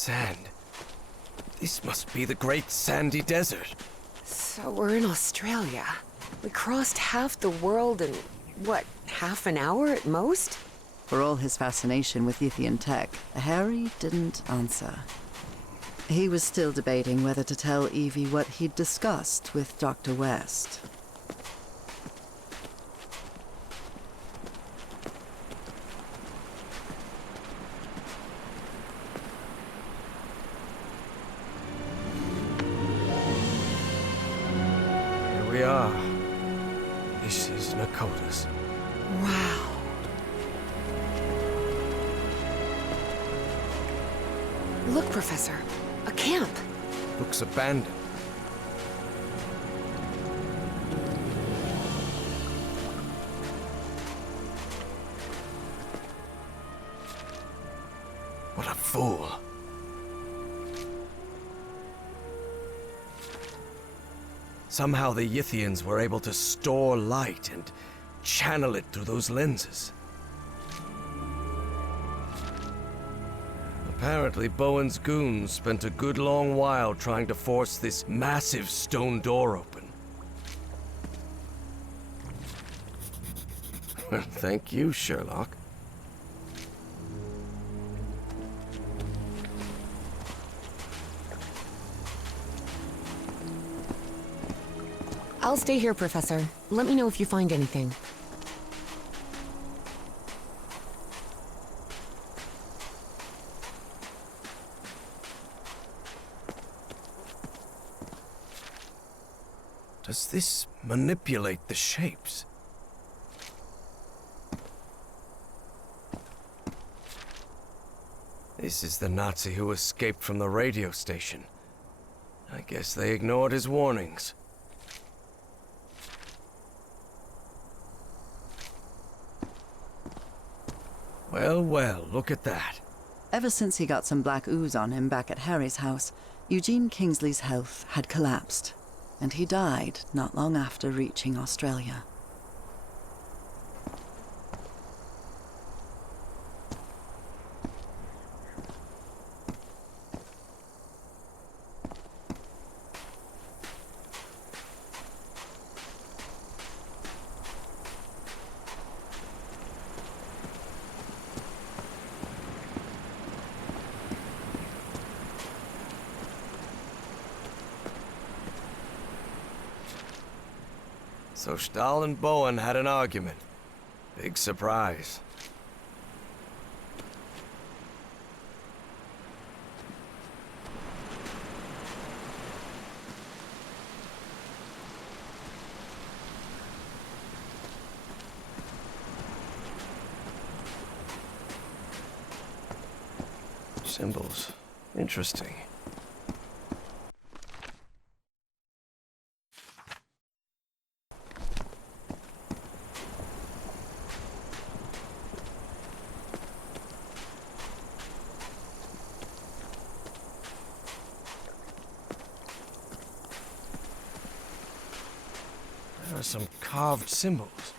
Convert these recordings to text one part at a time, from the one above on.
sand. This must be the Great Sandy Desert. So we're in Australia. We crossed half the world in, what, half an hour at most? For all his fascination with Yithian tech, Harry didn't answer. He was still debating whether to tell Evie what he'd discussed with Dr. West. Here we are. This is Pnakotus. Wow. Look, Professor. A camp. Looks abandoned. What a fool. Somehow the Yithians were able to store light and channel it through those lenses. Apparently, Bowen's goons spent a good long while trying to force this massive stone door open. Well, thank you, Sherlock. I'll stay here, Professor. Let me know if you find anything. Does this manipulate the shapes? This is the Nazi who escaped from the radio station. I guess they ignored his warnings. Well, well, look at that. Ever since he got some black ooze on him back at Harry's house, Eugene Kingsley's health had collapsed, and he died not long after reaching Australia. So Stahl and Bowen had an argument. Big surprise. Symbols. Interesting. There are some carved symbols.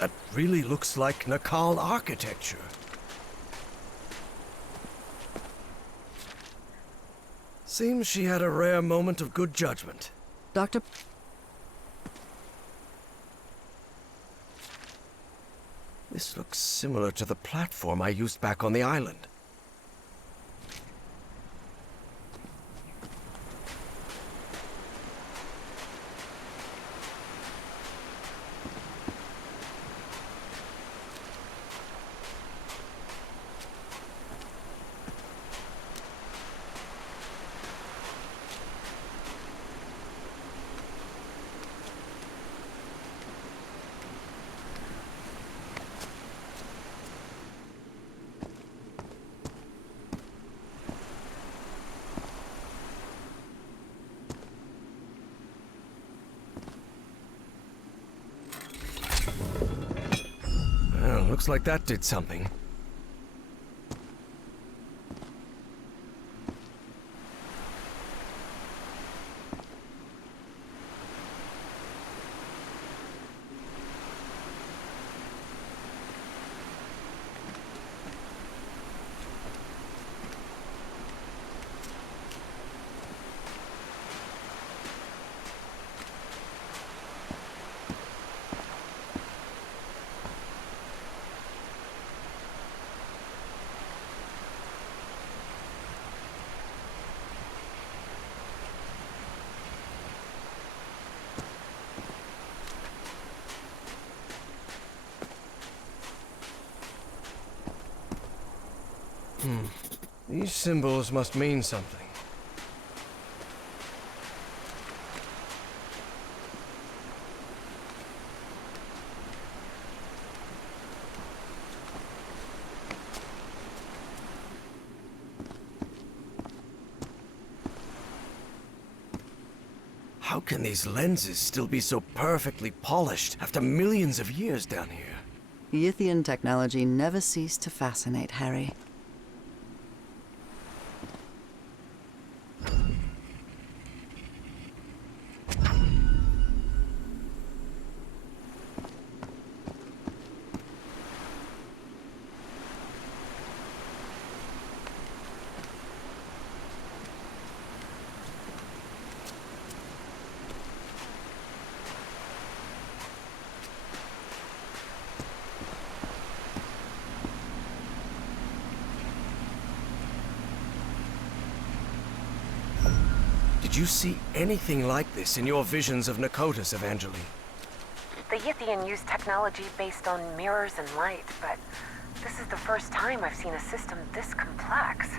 That really looks like Nakal architecture. Seems she had a rare moment of good judgment. Dr. This looks similar to the platform I used back on the island. Well, looks like that did something. These symbols must mean something. How can these lenses still be so perfectly polished after millions of years down here? Yithian technology never ceased to fascinate Harry. Did you see anything like this in your visions of Pnakotus, Evangeline? The Yithian use technology based on mirrors and light, but this is the first time I've seen a system this complex.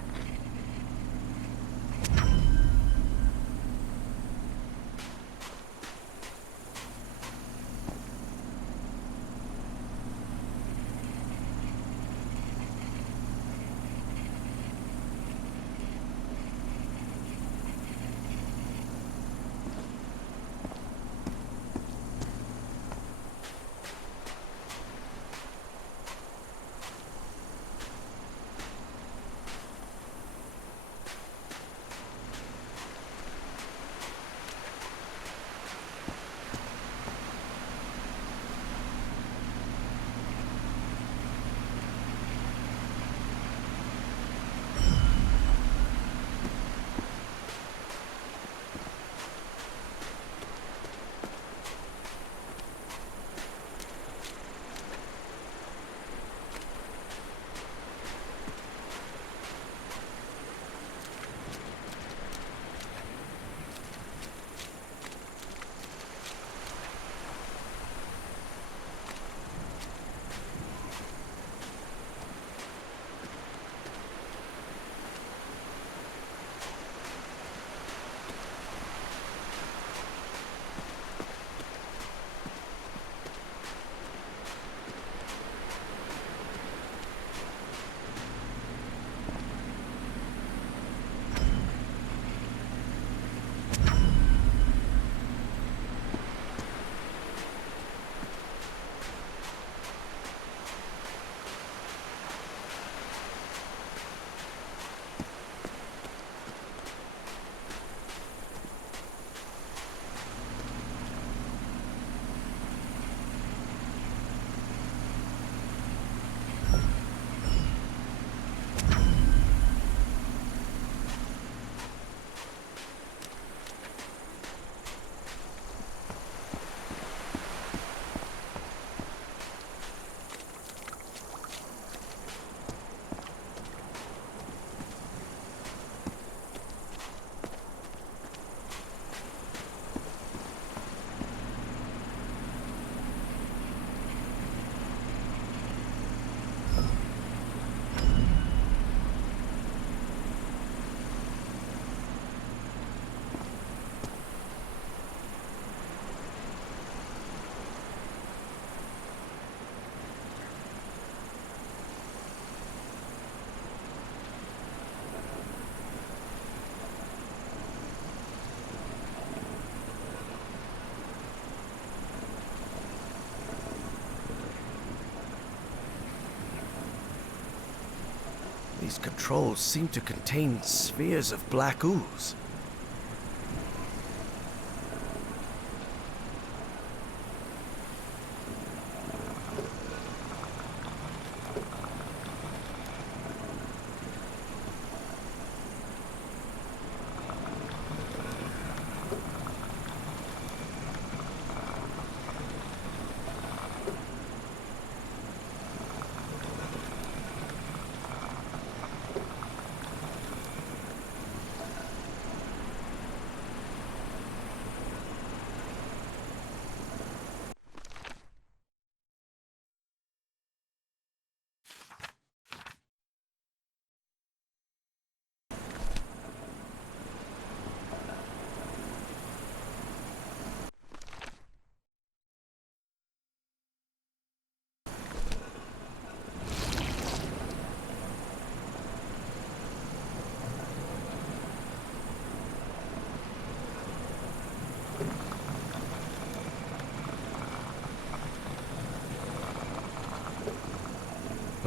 These controls seem to contain spheres of black ooze.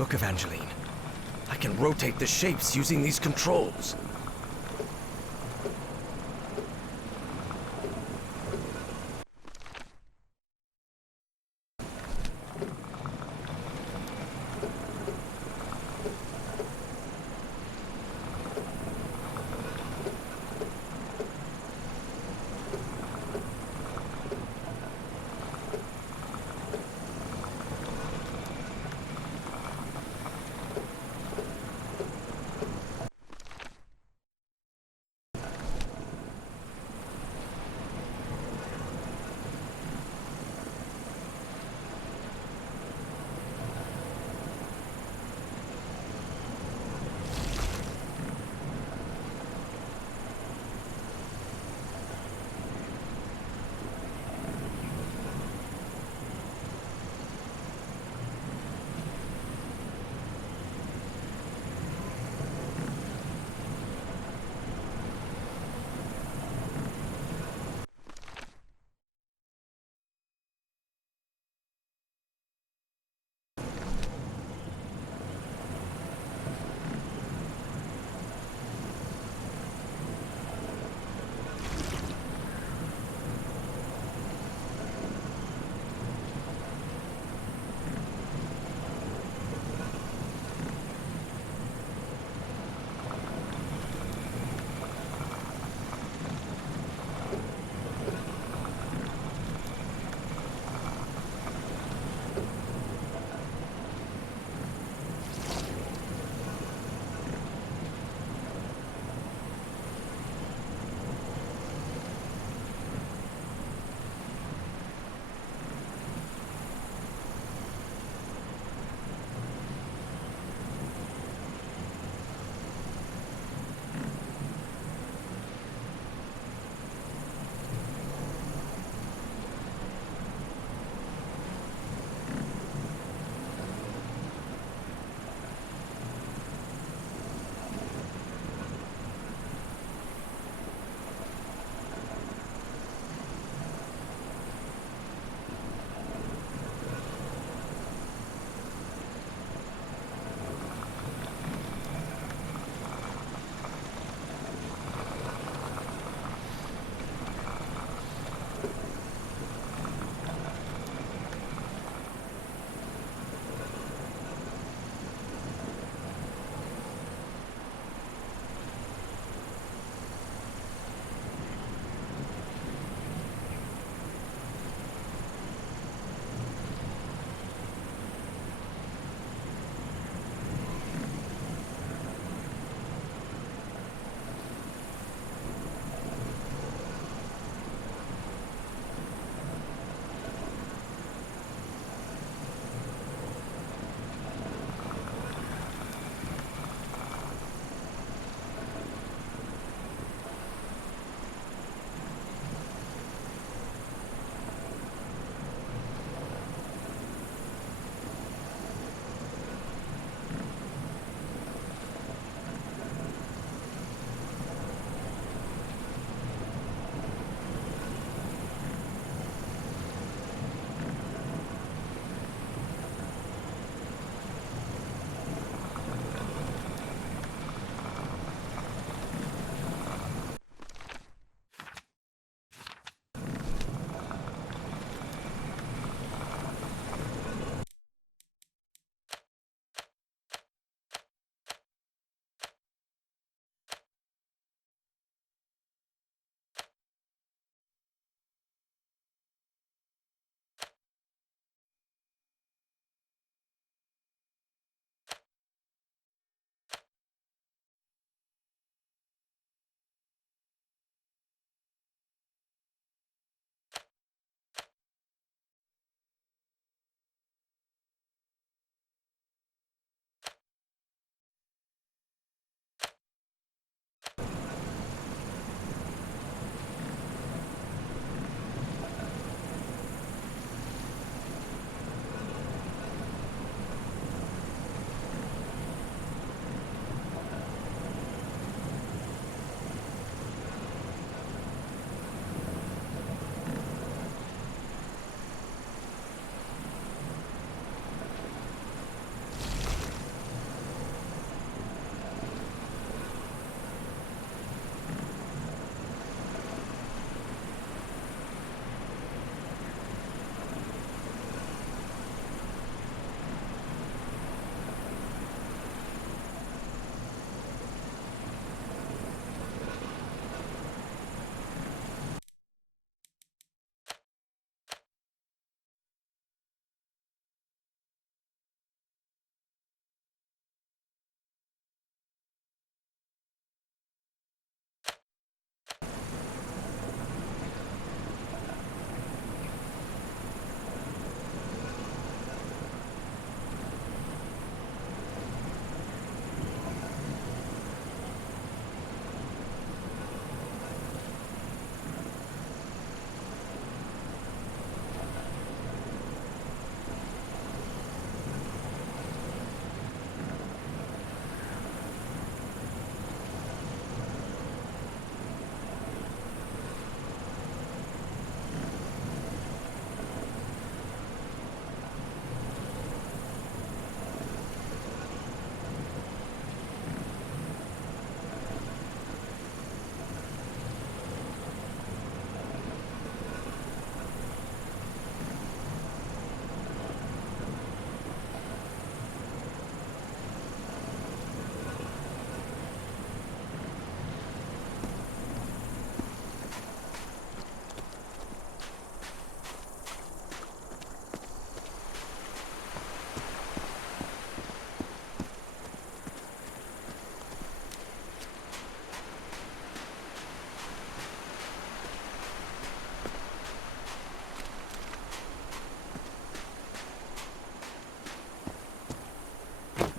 Look, Evangeline. I can rotate the shapes using these controls.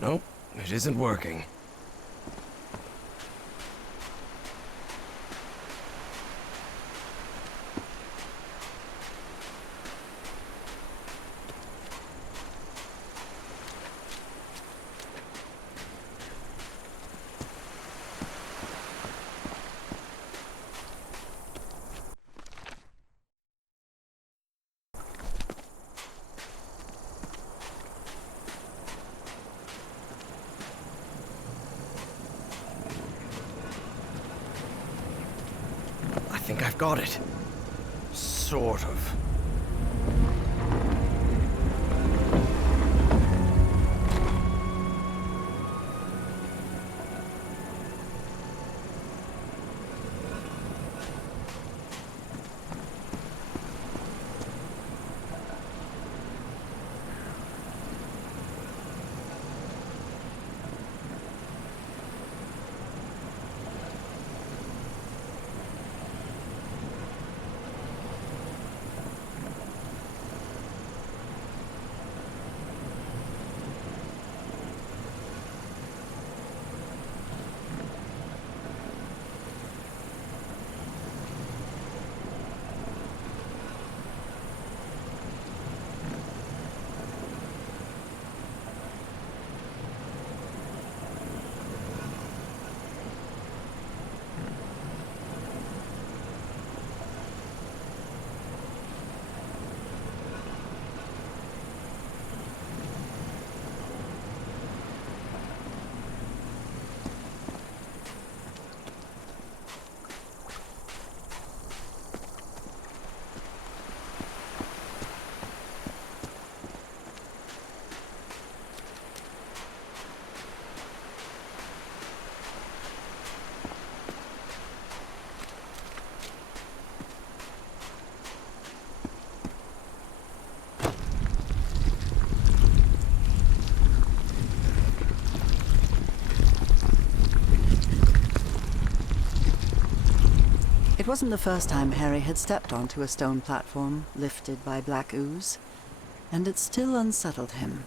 Nope, it isn't working. I think I've got it. Sort of. It wasn't the first time Harry had stepped onto a stone platform lifted by black ooze, and it still unsettled him.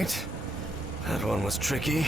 right. That one was tricky.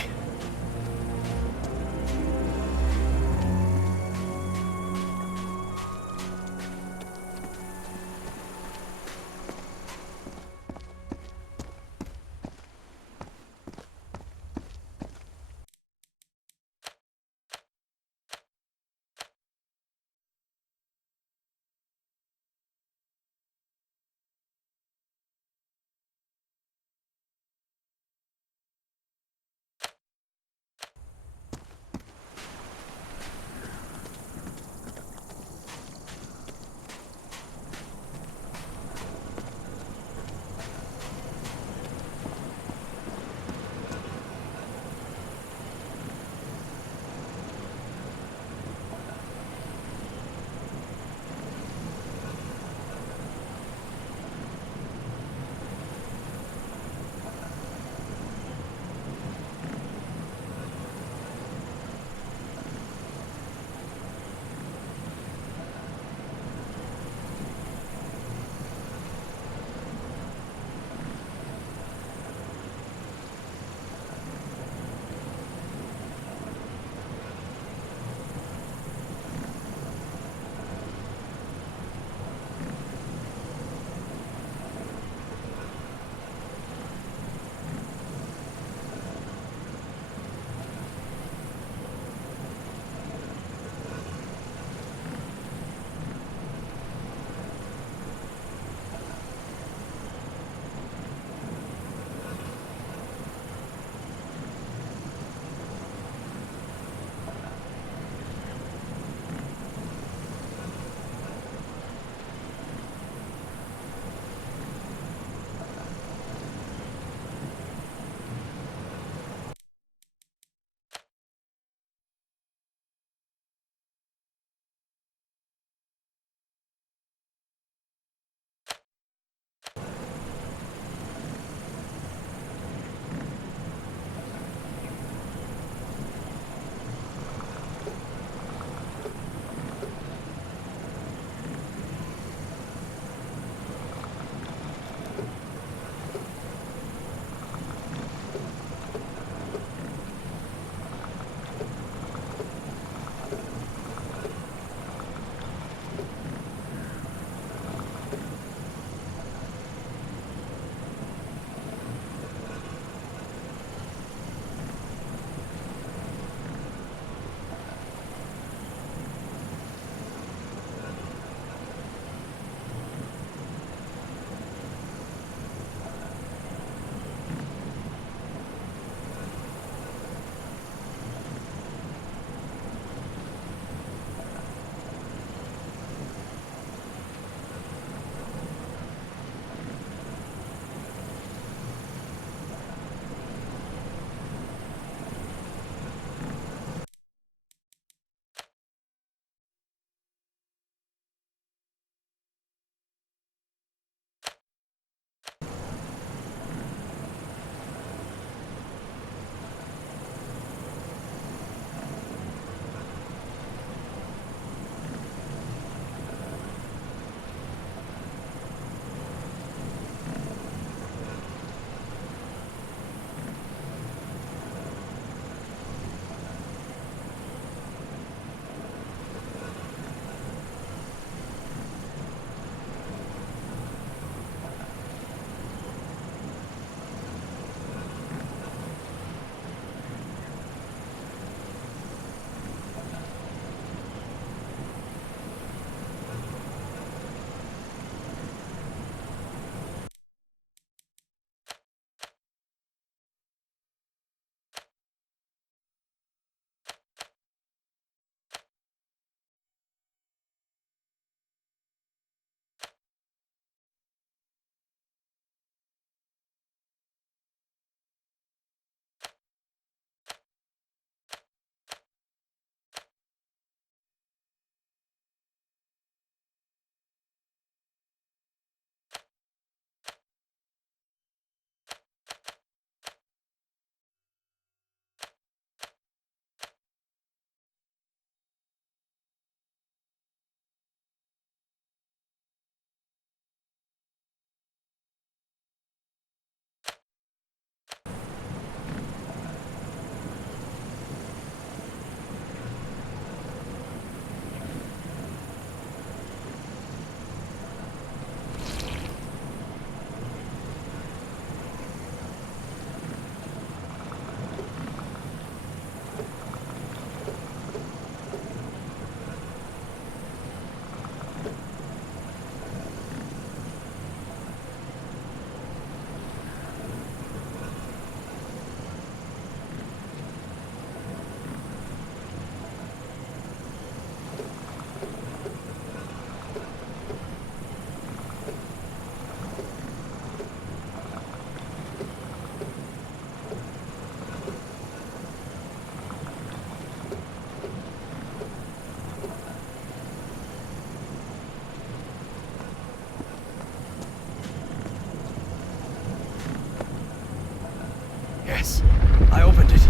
Yes, I opened it.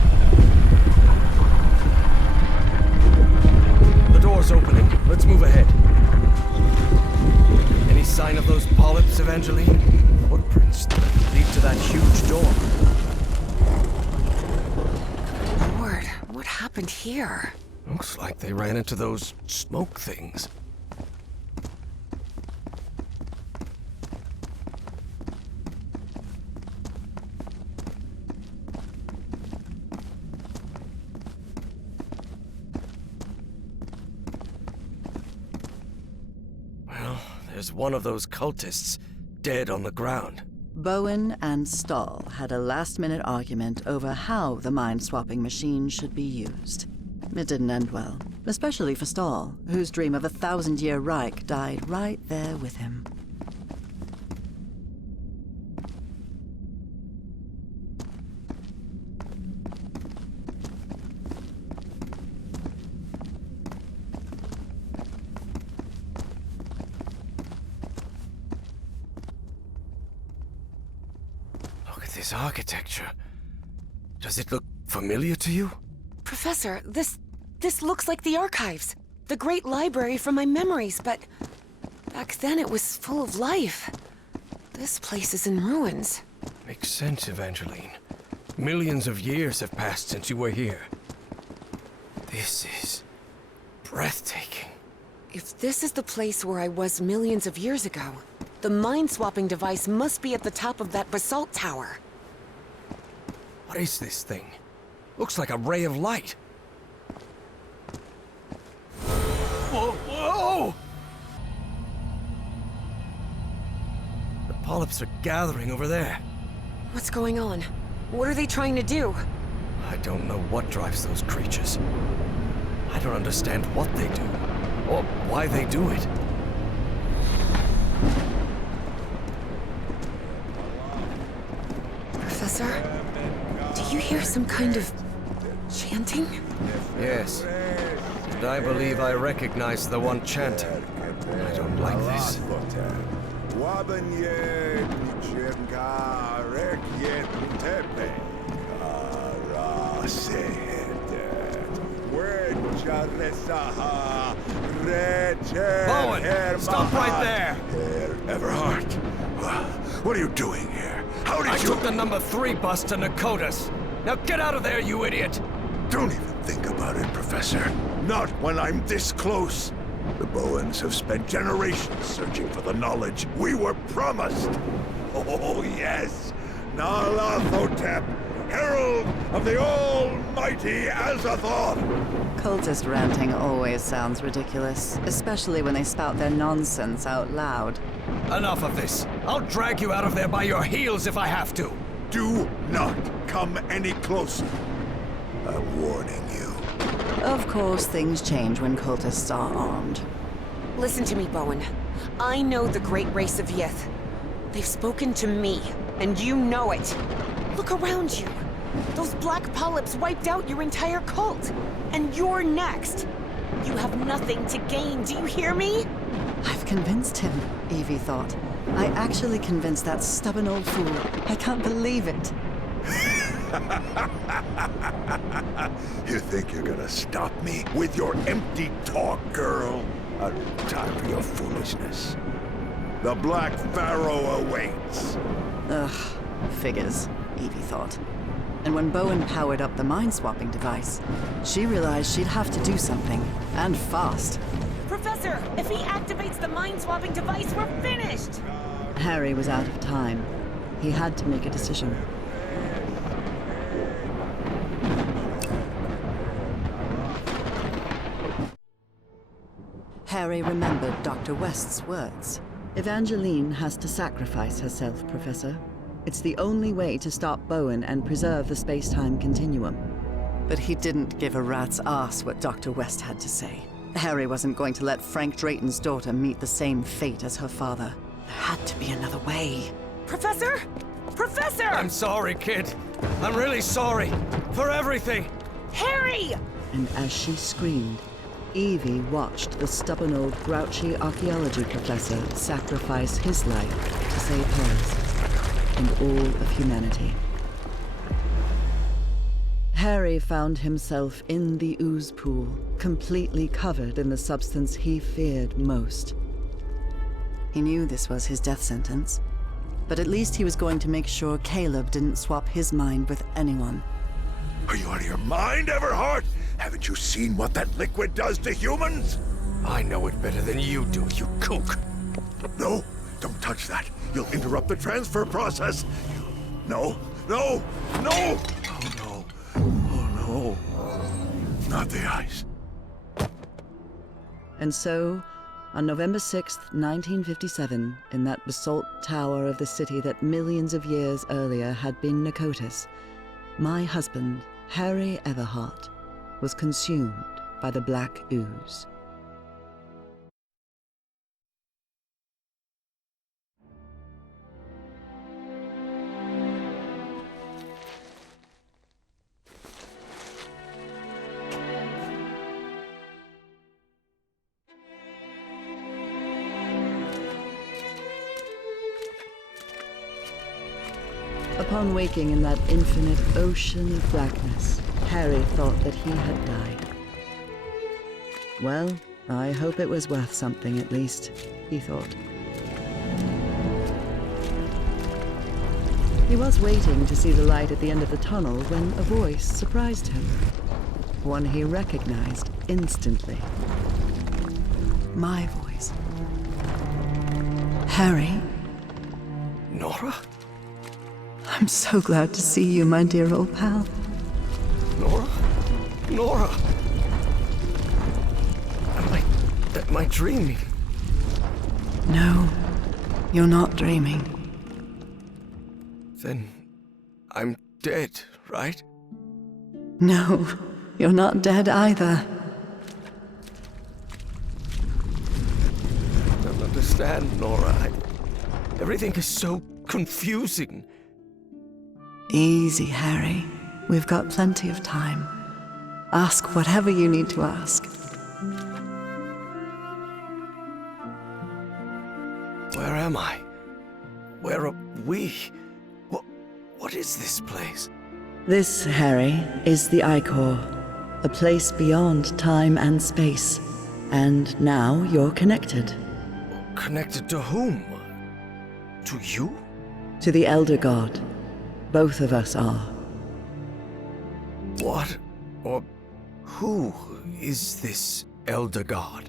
The door's opening. Let's move ahead. Any sign of those polyps, Evangeline? Footprints that lead to that huge door. Lord, what happened here? Looks like they ran into those smoke things. Well, there's one of those cultists dead on the ground. Bowen and Stahl had a last-minute argument over how the mind-swapping machine should be used. It didn't end well, especially for Stahl, whose dream of a 1,000-year Reich died right there with him. Look at this architecture. Does it look familiar to you? Professor, this looks like the archives. The great library from my memories, but back then it was full of life. This place is in ruins. Makes sense, Evangeline. Millions of years have passed since you were here. This is breathtaking. If this is the place where I was millions of years ago, the mind-swapping device must be at the top of that basalt tower. What is this thing? Looks like a ray of light. Whoa! Whoa! The polyps are gathering over there. What's going on? What are they trying to do? I don't know what drives those creatures. I don't understand what they do, or why they do it. Professor, do you hear some kind of chanting? Yes, and I believe I recognize the one chanting. I don't like this. Bowen, stop right there! Everhart, what are you doing here? How did I you... took the number 3 bus to Pnakotus. Now get out of there, you idiot! Don't even think about it, Professor. Not when I'm this close. The Bowens have spent generations searching for the knowledge we were promised. Oh, yes. Nyarlathotep, herald of the almighty Azathoth. Cultist ranting always sounds ridiculous, especially when they spout their nonsense out loud. Enough of this. I'll drag you out of there by your heels if I have to. Do not come any closer. I'm warning you. Of course, things change when cultists are armed. Listen to me, Bowen. I know the great race of Yith. They've spoken to me, and you know it. Look around you. Those black polyps wiped out your entire cult. And you're next. You have nothing to gain, do you hear me? I've convinced him, Evie thought. I actually convinced that stubborn old fool. I can't believe it. You think you're gonna stop me with your empty talk, girl? I don't have time for your foolishness. The Black Pharaoh awaits. Ugh, figures, Evie thought. And when Bowen powered up the mind-swapping device, she realized she'd have to do something, and fast. Professor, if he activates the mind-swapping device, we're finished! Harry was out of time. He had to make a decision. Harry remembered Dr. West's words. Evangeline has to sacrifice herself, Professor. It's the only way to stop Bowen and preserve the space-time continuum. But he didn't give a rat's ass what Dr. West had to say. Harry wasn't going to let Frank Drayton's daughter meet the same fate as her father. There had to be another way. Professor? Professor! I'm sorry, kid. I'm really sorry. For everything. Harry! And as she screamed, Evie watched the stubborn old grouchy archaeology professor sacrifice his life to save hers and all of humanity. Harry found himself in the ooze pool, completely covered in the substance he feared most. He knew this was his death sentence, but at least he was going to make sure Caleb didn't swap his mind with anyone. Are you out of your mind, Everhart? Haven't you seen what that liquid does to humans? I know it better than you do, you kook. No, don't touch that. You'll interrupt the transfer process. No, no, no! Oh no, oh no. Not the ice. And so, on November 6th, 1957, in that basalt tower of the city that millions of years earlier had been Pnakotus, my husband, Harry Everhart, was consumed by the black ooze. Upon waking in that infinite ocean of blackness, Harry thought that he had died. Well, I hope it was worth something at least, he thought. He was waiting to see the light at the end of the tunnel when a voice surprised him. One he recognized instantly. My voice. Harry? Nora? I'm so glad to see you, my dear old pal. Nora? Nora! Am I dreaming? No, you're not dreaming. Then I'm dead, right? No, you're not dead either. I don't understand, Nora. Everything is so confusing. Easy, Harry. We've got plenty of time. Ask whatever you need to ask. Where am I? Where are we? What is this place? This, Harry, is the Ichor, a place beyond time and space. And now you're connected. Connected to whom? To you? To the Elder God. Both of us are. What or who is this Elder God?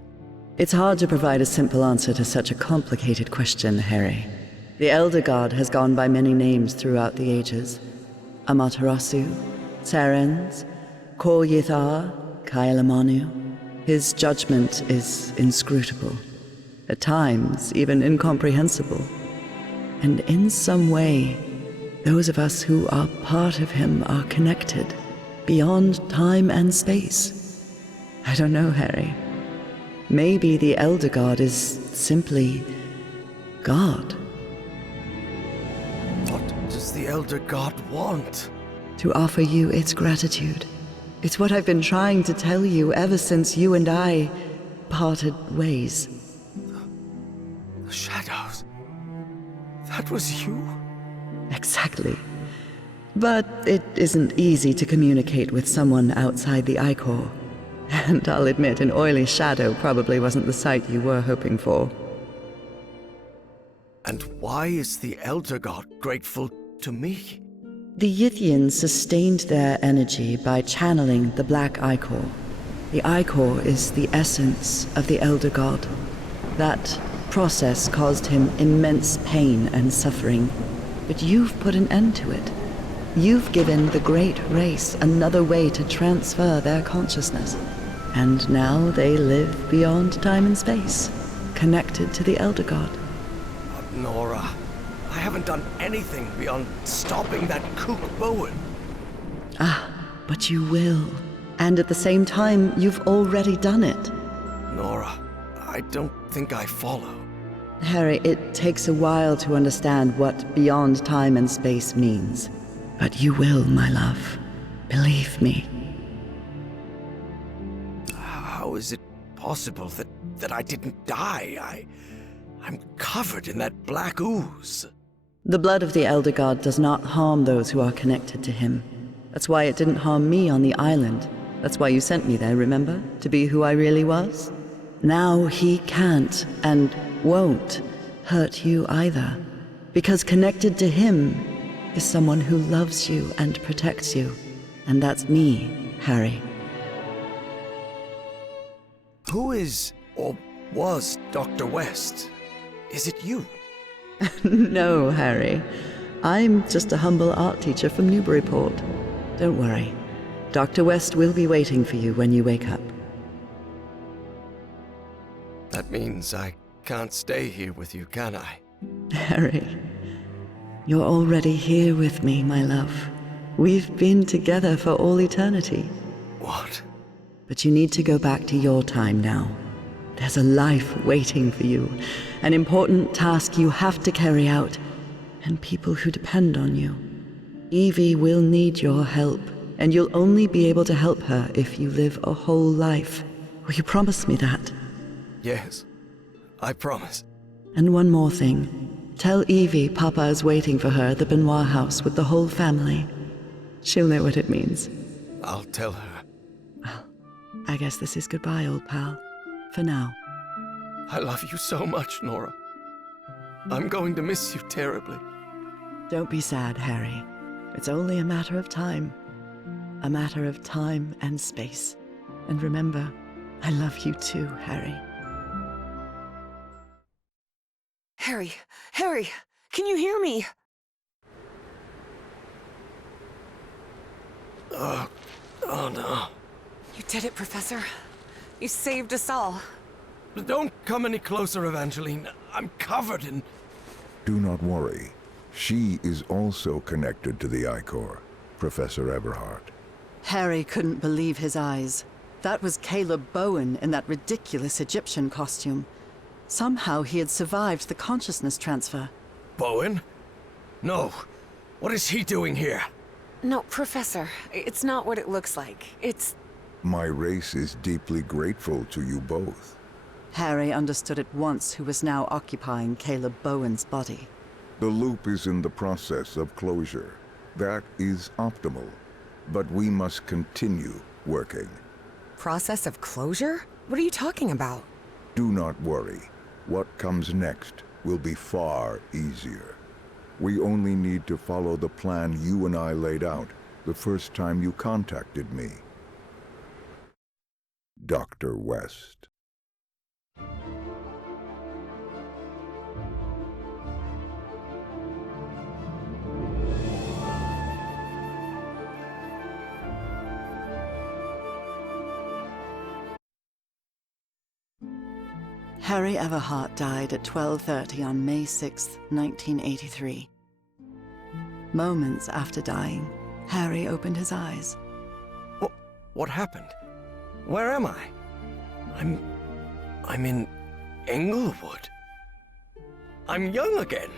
It's hard to provide a simple answer to such a complicated question, Harry. The Elder God has gone by many names throughout the ages. Amaterasu, Sarens, Kor Yithar, Kailamanu. His judgment is inscrutable, at times even incomprehensible. And in some way, those of us who are part of him are connected, beyond time and space. I don't know, Harry. Maybe the Elder God is simply God. What does the Elder God want? To offer you its gratitude. It's what I've been trying to tell you ever since you and I parted ways. The shadows. That was you? Exactly. But it isn't easy to communicate with someone outside the Ichor. And I'll admit, an oily shadow probably wasn't the sight you were hoping for. And why is the Elder God grateful to me? The Yithians sustained their energy by channeling the Black Ichor. The Ichor is the essence of the Elder God. That process caused him immense pain and suffering, but you've put an end to it. You've given the great race another way to transfer their consciousness. And now they live beyond time and space, connected to the Elder God. But Nora, I haven't done anything beyond stopping that kook Bowen. Ah, but you will. And at the same time, you've already done it. Nora, I don't think I follow. Harry, it takes a while to understand what beyond time and space means. But you will, my love. Believe me. How is it possible that I didn't die? I'm covered in that black ooze. The blood of the Elder God does not harm those who are connected to him. That's why it didn't harm me on the island. That's why you sent me there, remember? To be who I really was? Now he can't, and won't, hurt you either. Because connected to him is someone who loves you and protects you. And that's me, Harry. Who is, or was, Dr. West? Is it you? No, Harry. I'm just a humble art teacher from Newburyport. Don't worry. Dr. West will be waiting for you when you wake up. That means I can't stay here with you, can I? Harry, you're already here with me, my love. We've been together for all eternity. What? But you need to go back to your time now. There's a life waiting for you, an important task you have to carry out, and people who depend on you. Evie will need your help, and you'll only be able to help her if you live a whole life. Will you promise me that? Yes, I promise. And one more thing. Tell Evie Papa is waiting for her at the Benoit house with the whole family. She'll know what it means. I'll tell her. Well, I guess this is goodbye, old pal. For now. I love you so much, Nora. I'm going to miss you terribly. Don't be sad, Harry. It's only a matter of time. A matter of time and space. And remember, I love you too, Harry. Harry, can you hear me? Oh no. You did it, Professor. You saved us all. Don't come any closer, Evangeline. I'm covered in... Do not worry. She is also connected to the Ichor, Professor Everhart. Harry couldn't believe his eyes. That was Caleb Bowen in that ridiculous Egyptian costume. Somehow he had survived the consciousness transfer. Bowen? No. What is he doing here? No, Professor. It's not what it looks like. It's... My race is deeply grateful to you both. Harry understood at once who was now occupying Caleb Bowen's body. The loop is in the process of closure. That is optimal. But we must continue working. Process of closure? What are you talking about? Do not worry. What comes next will be far easier. We only need to follow the plan you and I laid out the first time you contacted me. Dr. West. Harry Everhart died at 12:30 on May 6, 1983. Moments after dying, Harry opened his eyes. What happened? Where am I? I'm in Englewood. I'm young again.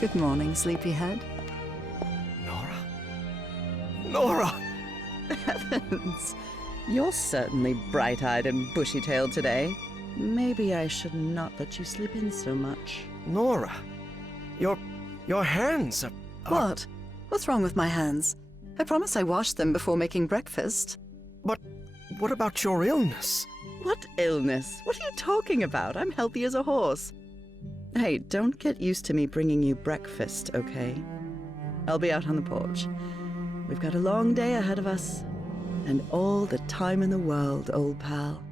Good morning, sleepyhead. Nora! Heavens! You're certainly bright-eyed and bushy-tailed today. Maybe I should not let you sleep in so much. Nora! Your hands are... What? What's wrong with my hands? I promise I washed them before making breakfast. But what about your illness? What illness? What are you talking about? I'm healthy as a horse. Hey, don't get used to me bringing you breakfast, okay? I'll be out on the porch. We've got a long day ahead of us. And all the time in the world, old pal.